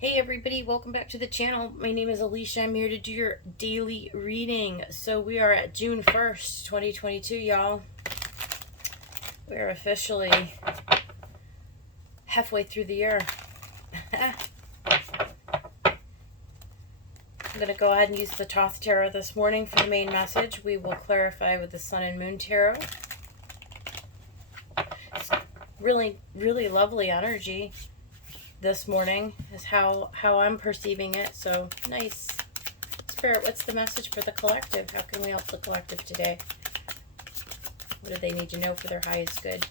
Hey everybody, welcome back to the channel. My name is Alicia. I'm here to do your daily reading. So we are at June 1st, 2022, y'all. We are officially halfway through the year. I'm going to go ahead and use the Thoth Tarot this morning for the main message. We will clarify with the Sun and Moon Tarot. It's really, really lovely energy this morning is how I'm perceiving it. So nice. Spirit, what's the message for the collective? How can we help the collective today? What do they need to know for their highest good?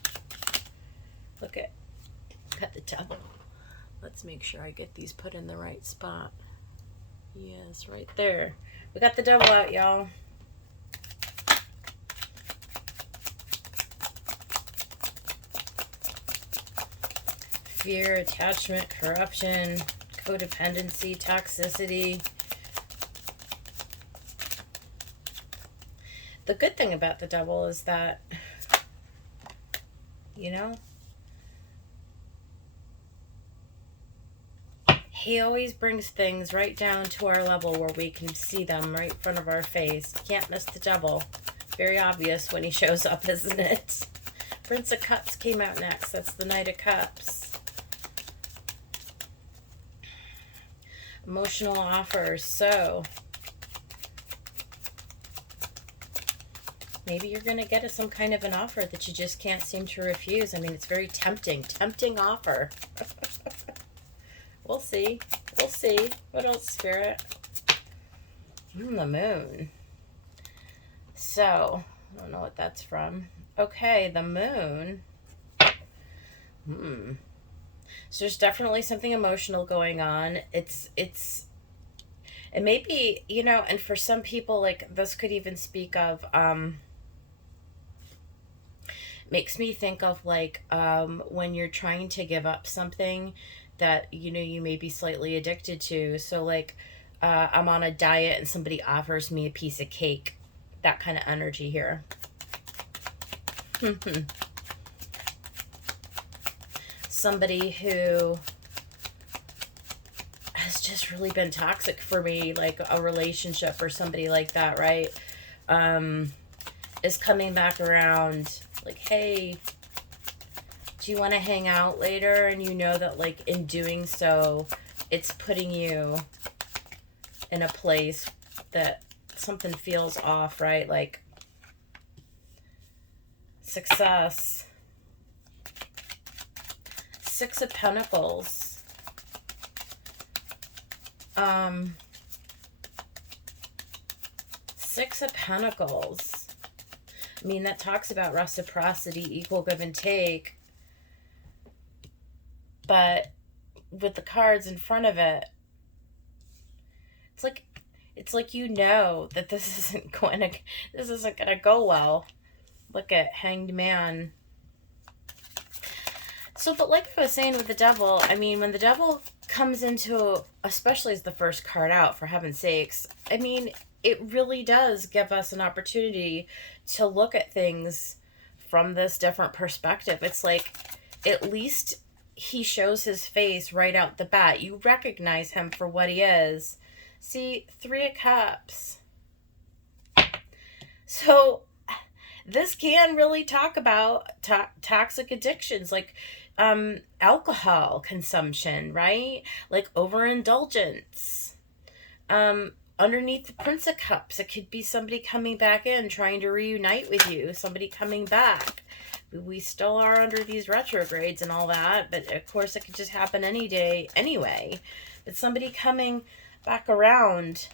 Look at, cut the Devil. Let's make sure I get these put in the right spot. Yes, right there. We got the Devil out, y'all. Fear, attachment, corruption, codependency, toxicity. The good thing about the Devil is that, you know, he always brings things right down to our level where we can see them right in front of our face. Can't miss the Devil. Very obvious when he shows up, isn't it? Prince of Cups came out next. That's the Knight of Cups. Emotional offers. So maybe you're going to get some kind of an offer that you just can't seem to refuse. I mean, it's very tempting. Tempting offer. We'll see. We'll see. What else, Spirit? The Moon. So, I don't know what that's from. Okay, the Moon. So there's definitely something emotional going on. It may be, you know, and for some people, like, this could even speak of, makes me think of, like, when you're trying to give up something that, you know, you may be slightly addicted to. So, like, I'm on a diet and somebody offers me a piece of cake. That kind of energy here. Somebody who has just really been toxic for me, like a relationship or somebody like that, right? Is coming back around like, hey, do you want to hang out later? And you know that, like, in doing so, it's putting you in a place that something feels off, right? Like success. Six of Pentacles. Six of Pentacles. I mean, that talks about reciprocity, equal give and take. But with the cards in front of it, it's like you know that this isn't gonna go well. Look at Hanged Man. So, but like I was saying with the Devil, I mean, when the Devil comes into, especially as the first card out, for heaven's sakes, I mean, it really does give us an opportunity to look at things from this different perspective. It's like, at least he shows his face right out the bat. You recognize him for what he is. See, Three of Cups. So this can really talk about toxic addictions, like alcohol consumption, right? Like overindulgence. Underneath the Prince of Cups, it could be somebody coming back in, trying to reunite with you, somebody coming back. We still are under these retrogrades and all that, but of course it could just happen any day anyway. But somebody coming back around.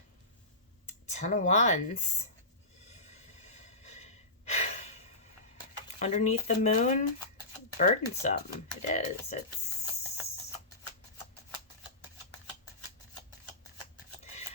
Ten of Wands. Underneath the Moon, burdensome. It is.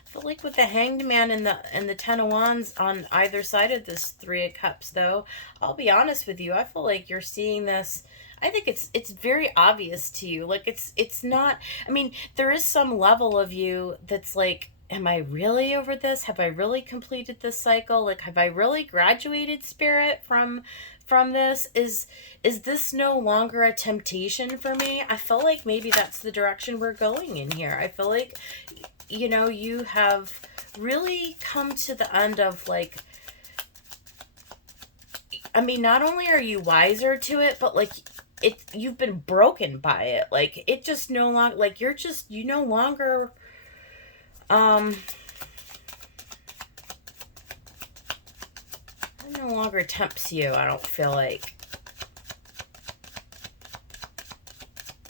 I feel like with the Hanged Man and the Ten of Wands on either side of this Three of Cups, though, I'll be honest with you, I feel like you're seeing this. I think it's very obvious to you. Like, it's not, I mean, there is some level of you that's like, am I really over this? Have I really completed this cycle? Like, have I really graduated, Spirit, from from this is this no longer a temptation for me? I feel like maybe that's the direction we're going in here. I feel like, you have really come to the end of like, I mean, not only are you wiser to it, but like you've been broken by it. Like it just no longer, like you no longer, um, it no longer tempts you. I don't feel like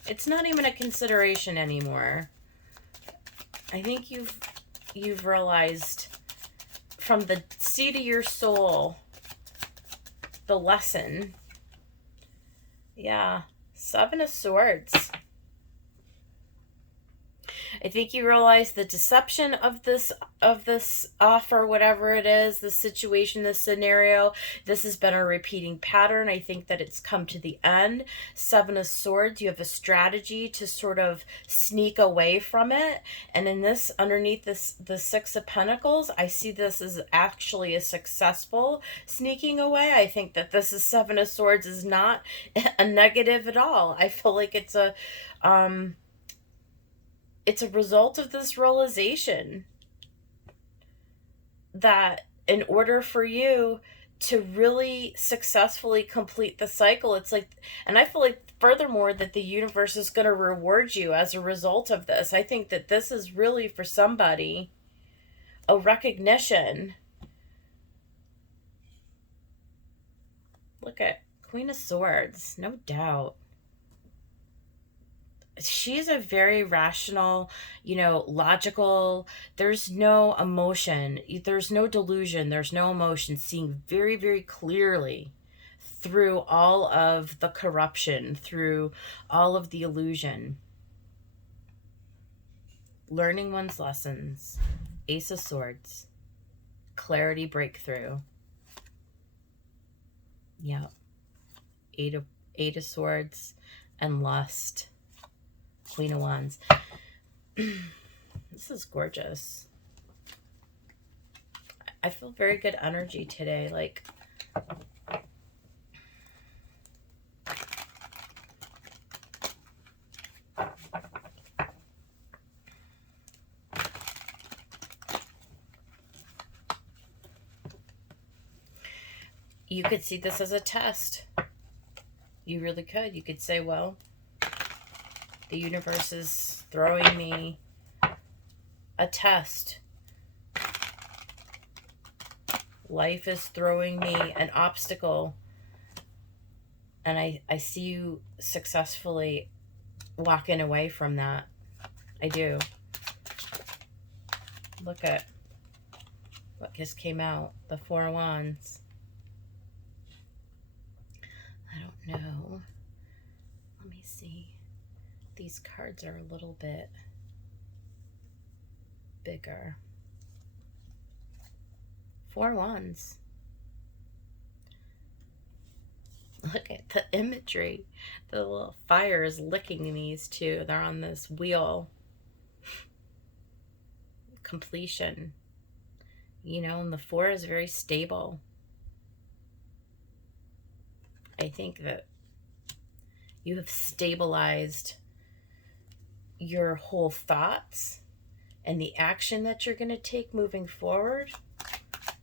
it's not even a consideration anymore. I think you've realized from the seed of your soul the lesson. Yeah. 7 of Swords. I think you realize the deception of this offer, whatever it is, the situation, the scenario. This has been a repeating pattern. I think that it's come to the end. 7 of Swords, you have a strategy to sort of sneak away from it. And in this, underneath this, the 6 of Pentacles, I see this as actually a successful sneaking away. I think that this is 7 of Swords is not a negative at all. I feel like it's a result of this realization that in order for you to really successfully complete the cycle, it's like, and I feel like furthermore that the universe is going to reward you as a result of this. I think that this is really for somebody a recognition. Look at Queen of Swords, no doubt. She's a very rational, logical. There's no emotion. There's no delusion. There's no emotion. Seeing very, very clearly through all of the corruption, through all of the illusion. Learning one's lessons. Ace of Swords. Clarity breakthrough. Yeah. Eight of Swords and lust. Queen of Wands. This is gorgeous. I feel very good energy today. Like, you could see this as a test. You really could. You could say, well, the universe is throwing me a test. Life is throwing me an obstacle. And I see you successfully walking away from that. I do. Look at what just came out. The 4 of Wands. I don't know. Let me see. These cards are a little bit bigger. 4 Wands. Look at the imagery. The little fire is licking these two. They're on this wheel. Completion. And the 4 is very stable. I think that you have stabilized your whole thoughts and the action that you're going to take moving forward.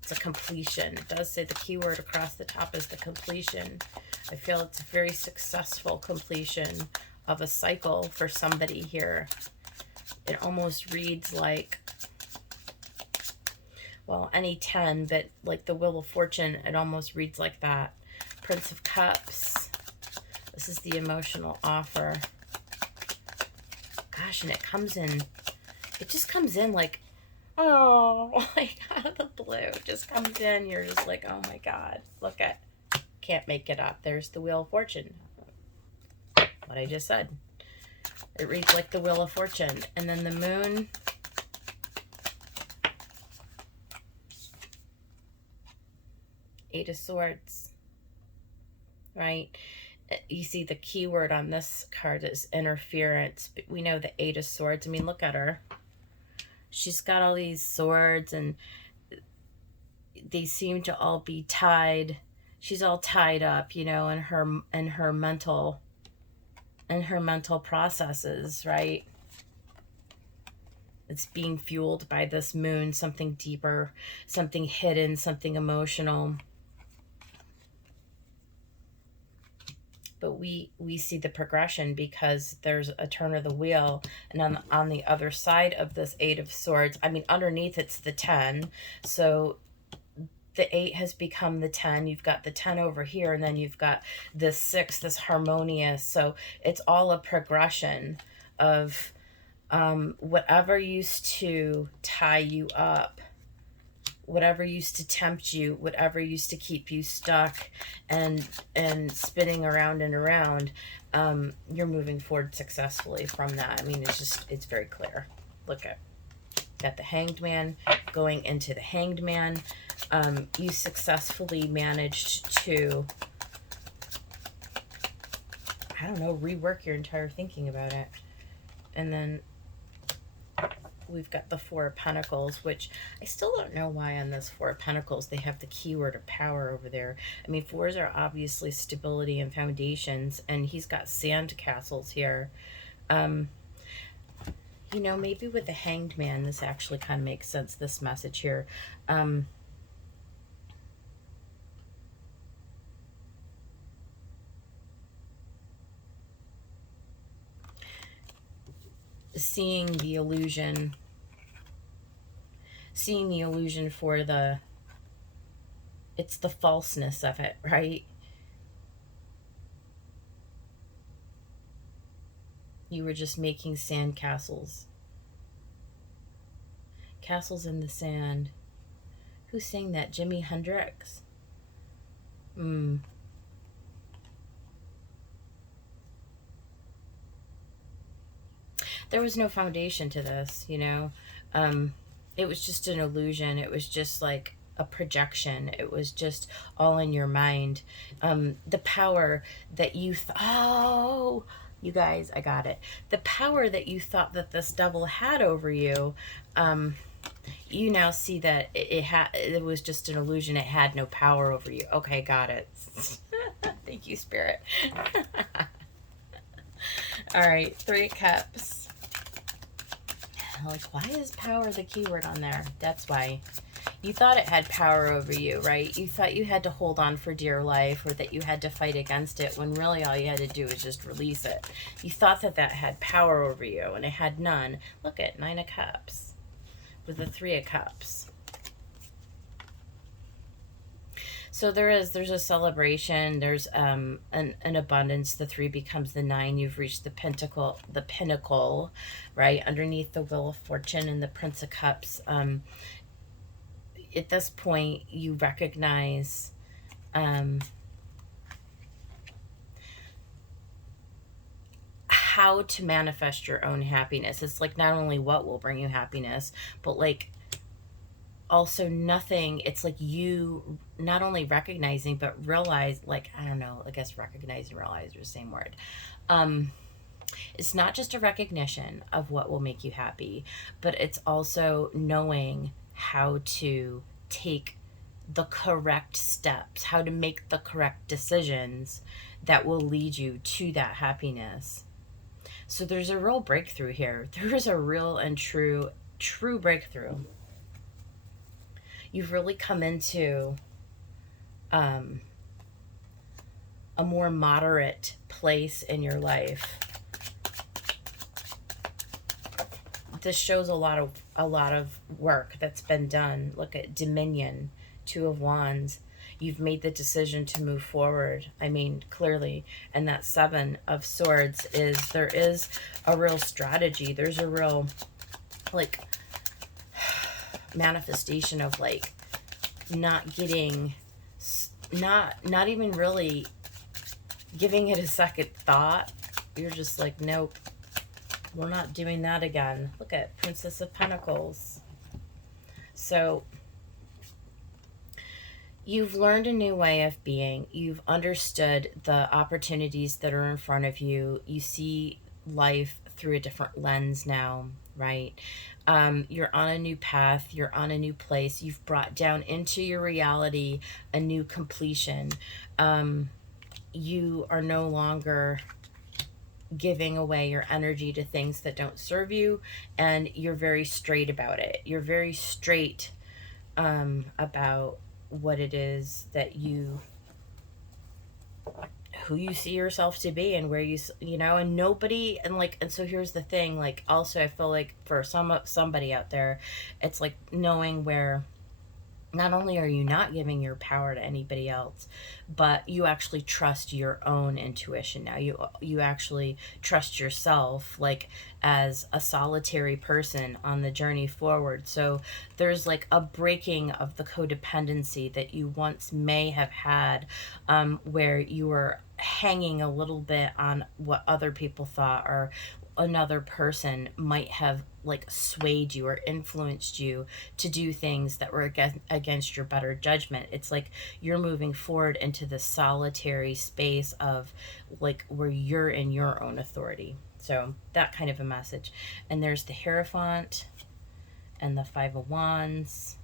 It's a completion. It does say the keyword across the top is the completion. I feel it's a very successful completion of a cycle for somebody here. It almost reads like, well, any 10, but like the Wheel of Fortune, it almost reads like that. Prince of Cups. This is the emotional offer. Gosh, and it just comes in like, oh, like out of the blue. It just comes in. You're just like, oh my God, look at, can't make it up. There's the Wheel of Fortune. What I just said. It reads like the Wheel of Fortune. And then the Moon. Eight of Swords. Right? You see the key word on this card is interference. But we know the 8 of Swords. I mean, look at her. She's got all these swords and they seem to all be tied She's all tied up, in her mental processes, right? It's being fueled by this moon, something deeper, something hidden, something emotional. But we see the progression because there's a turn of the wheel, and on the other side of this 8 of Swords, I mean, underneath it's the 10. So the 8 has become the 10. You've got the 10 over here, and then you've got this 6, this harmonious. So it's all a progression of whatever used to tie you up, whatever used to tempt you, whatever used to keep you stuck and spinning around and around, you're moving forward successfully from that. I mean, it's very clear. Look at got the Hanged Man going into the Hanged Man. You successfully managed to, I don't know, rework your entire thinking about it. And then we've got the Four of Pentacles, which I still don't know why on this Four of Pentacles they have the keyword of power over there. I mean, fours are obviously stability and foundations, and he's got sand castles here. Maybe with the Hanged Man, this actually kind of makes sense, this message here. Seeing the illusion for it's the falseness of it, right? You were just making sand castles in the sand. Who sang that? Jimi Hendrix. There was no foundation to this, it was just an illusion. It was just like a projection. It was just all in your mind. The power that you you guys, I got it. The power that you thought that this devil had over you, you now see that it was just an illusion. It had no power over you. Okay, got it. Thank you, Spirit. All right, Three of Cups. Like, why is power the keyword on there? That's why. You thought it had power over you, right? You thought you had to hold on for dear life, or that you had to fight against it, when really all you had to do was just release it. You thought that had power over you, and it had none. Look at Nine of Cups with the Three of Cups. So there's a celebration. There's an abundance. The 3 becomes the 9. You've reached the pinnacle, right? Underneath the Wheel of Fortune and the Prince of Cups. At this point, you recognize how to manifest your own happiness. It's like not only what will bring you happiness, but like also nothing. It's like you not only recognizing but realize, like, I don't know, I guess recognize and realize are the same word. It's not just a recognition of what will make you happy, but it's also knowing how to take the correct steps, how to make the correct decisions that will lead you to that happiness. So there's a real breakthrough here. There's a real and true breakthrough. You've really come into a more moderate place in your life. This shows a lot of work that's been done. Look at Dominion, Two of Wands. You've made the decision to move forward. I mean, clearly. And that Seven of Swords there is a real strategy. There's a real, like, manifestation of, like, not even really giving it a second thought. You're just like, nope, we're not doing that again. Look at Princess of Pentacles. So you've learned a new way of being. You've understood the opportunities that are in front of you. You see life through a different lens now. right? You're on a new path, you're on a new place, you've brought down into your reality a new completion. You are no longer giving away your energy to things that don't serve you, and you're very straight about it. You're very straight about what it is that who you see yourself to be, and where you know, and nobody, and like, and so here's the thing, like, also I feel like for somebody out there, it's like knowing where not only are you not giving your power to anybody else, but you actually trust your own intuition now. You actually trust yourself, like, as a solitary person on the journey forward. So there's like a breaking of the codependency that you once may have had, where you were hanging a little bit on what other people thought, or another person might have like swayed you or influenced you to do things that were against your better judgment. It's like you're moving forward into the solitary space of like where you're in your own authority. So that kind of a message. And there's the Hierophant and the Five of Wands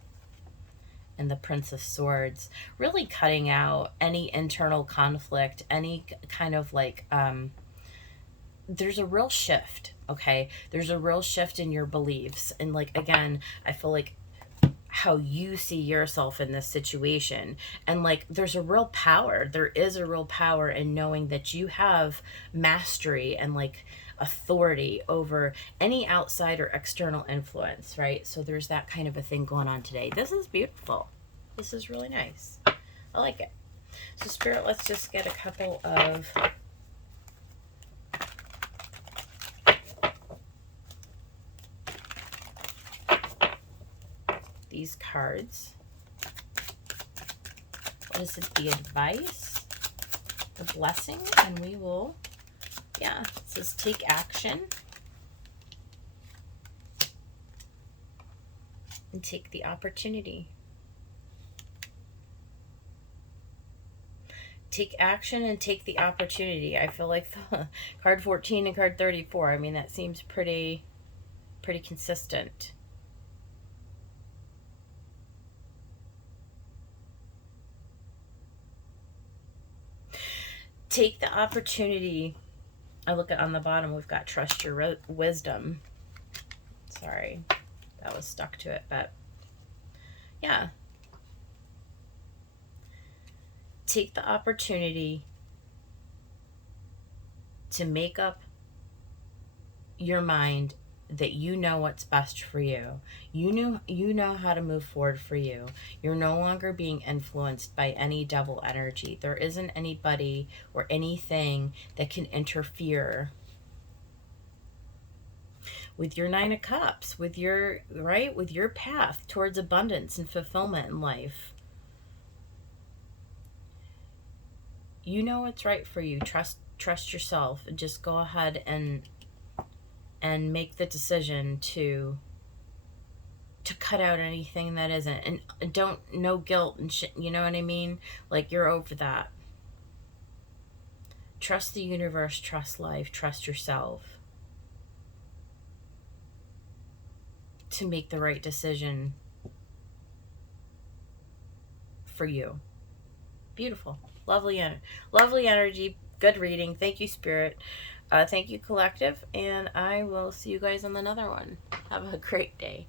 and the Prince of Swords, really cutting out any internal conflict, any kind of like there's a real shift. Okay, there's a real shift in your beliefs, and like, again, I feel like how you see yourself in this situation, and like there's a real power, there is a real power in knowing that you have mastery and like authority over any outside or external influence, right? So there's that kind of a thing going on today. This is beautiful. This is really nice. I like it. So Spirit, let's just get a couple of these cards. What is it? The advice, the blessing, and we will, yeah, it says take action and take the opportunity. Take action and take the opportunity. I feel like the card 14 and card 34, I mean, that seems pretty consistent. Take the opportunity. I look at on the bottom, we've got trust your wisdom. Sorry, that was stuck to it, but yeah. Take the opportunity to make up your mind that you know what's best for you. You know how to move forward for you. You're no longer being influenced by any double energy. There isn't anybody or anything that can interfere with your Nine of Cups, with your path towards abundance and fulfillment in life. You know what's right for you. Trust yourself, and just go ahead and make the decision to cut out anything that isn't, and don't, no guilt and shit, you know what I mean? Like, you're over that. Trust the universe, trust life, trust yourself to make the right decision for you. Beautiful. Lovely energy. Good reading. Thank you, Spirit. Thank you, Collective. And I will see you guys on another one. Have a great day.